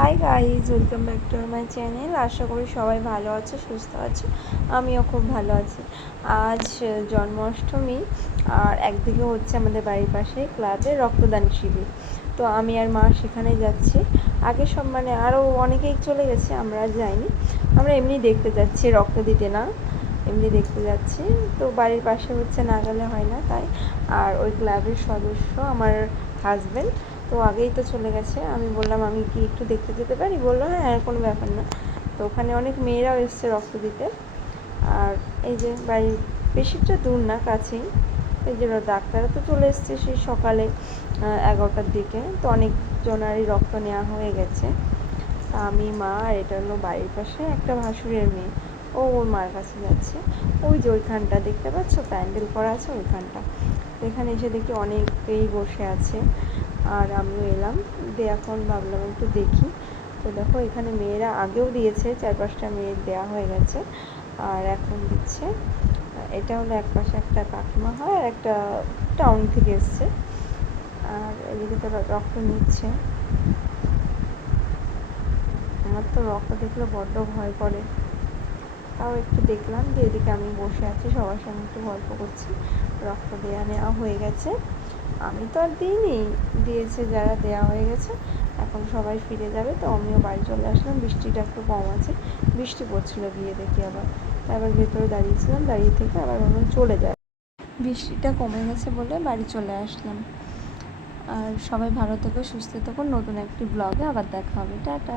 Hi guys welcome back to my channel আশা করি সবাই ভালো আছে, সুস্থ আছে। আমিও খুব ভালো আছি। আজ জন্মাষ্টমী, আর একদিকে হচ্ছে আমাদের বাড়ির পাশে ক্লাবে রক্তদান শিবির। তো আমি আর মা সেখানে যাচ্ছি। আগে সব মানে আরও অনেকেই চলে গেছে, আমরা যাইনি। আমরা এমনি দেখতে যাচ্ছি, রক্ত দিতে না, এমনি দেখতে যাচ্ছি। তো বাড়ির পাশে হচ্ছে না গেলে হয় না, তাই। আর ওই ক্লাবের সদস্য আমার হাজব্যান্ড তো আগেই তো চলে গেছে। আমি বললাম, আমি কি একটু দেখতে যেতে পারি? বলল হ্যাঁ কোনো ব্যাপার না। তো ওখানে অনেক মেয়েরাও এসছে রক্ত দিতে। আর এই যে বাড়ির বেশিটা দূর না, কাছেই। এই যে ডাক্তাররা তো চলে এসছে সেই সকালে এগারোটার দিকে। তো অনেকজনারই রক্ত নেওয়া হয়ে গেছে। আমি, মা, আর এটা হলো বাড়ির পাশে একটা ভাসুরের মেয়ে। ও ওর মার কাছে যাচ্ছে। ওই যে ওইখানটা দেখতে পাচ্ছ? প্যান্ডেল করা আছে ওইখানটা। এখানে এসে দেখি অনেকেই বসে আছে। আর আমিও এলাম। দিয়ে এখন ভাবলাম একটু দেখি। তো দেখো, এখানে মেয়েরা আগেও দিয়েছে চার পাঁচটা মেয়ের দেওয়া হয়ে গেছে। আর এখন দিচ্ছে। এটা হলো এক পাশে একটা কাকিমা হয় আর একটা টাউন থেকে এসছে। আর এদিকে তো রক্ত নিচ্ছে। আমার তো রক্ত দেখলে বড্ড ভয় করে। তাও একটু দেখলাম যে এদিকে আমি বসে আছি, সবার সঙ্গে একটু গল্প করছি। রক্ত দেওয়া নেওয়া হয়ে গেছে। আমি তো আর দিইনি, দিয়েছে যারা দেওয়া হয়ে গেছে। এখন সবাই ফিরে যাবে, তো আমিও বাড়ি চলে আসলাম। বৃষ্টিটা একটু কম আছে, বৃষ্টি পড়ছিল গিয়ে দেখি আবার। তারপর ভেতরে দাঁড়িয়েছিলাম, দাঁড়িয়ে থেকে আবার ভাবলাম চলে যায় বৃষ্টিটা কমে গেছে বলে বাড়ি চলে আসলাম। আর সবাই ভালো থেকো, সুস্থ থেকো। নতুন একটি ব্লগে আবার দেখা হবে। টাটা।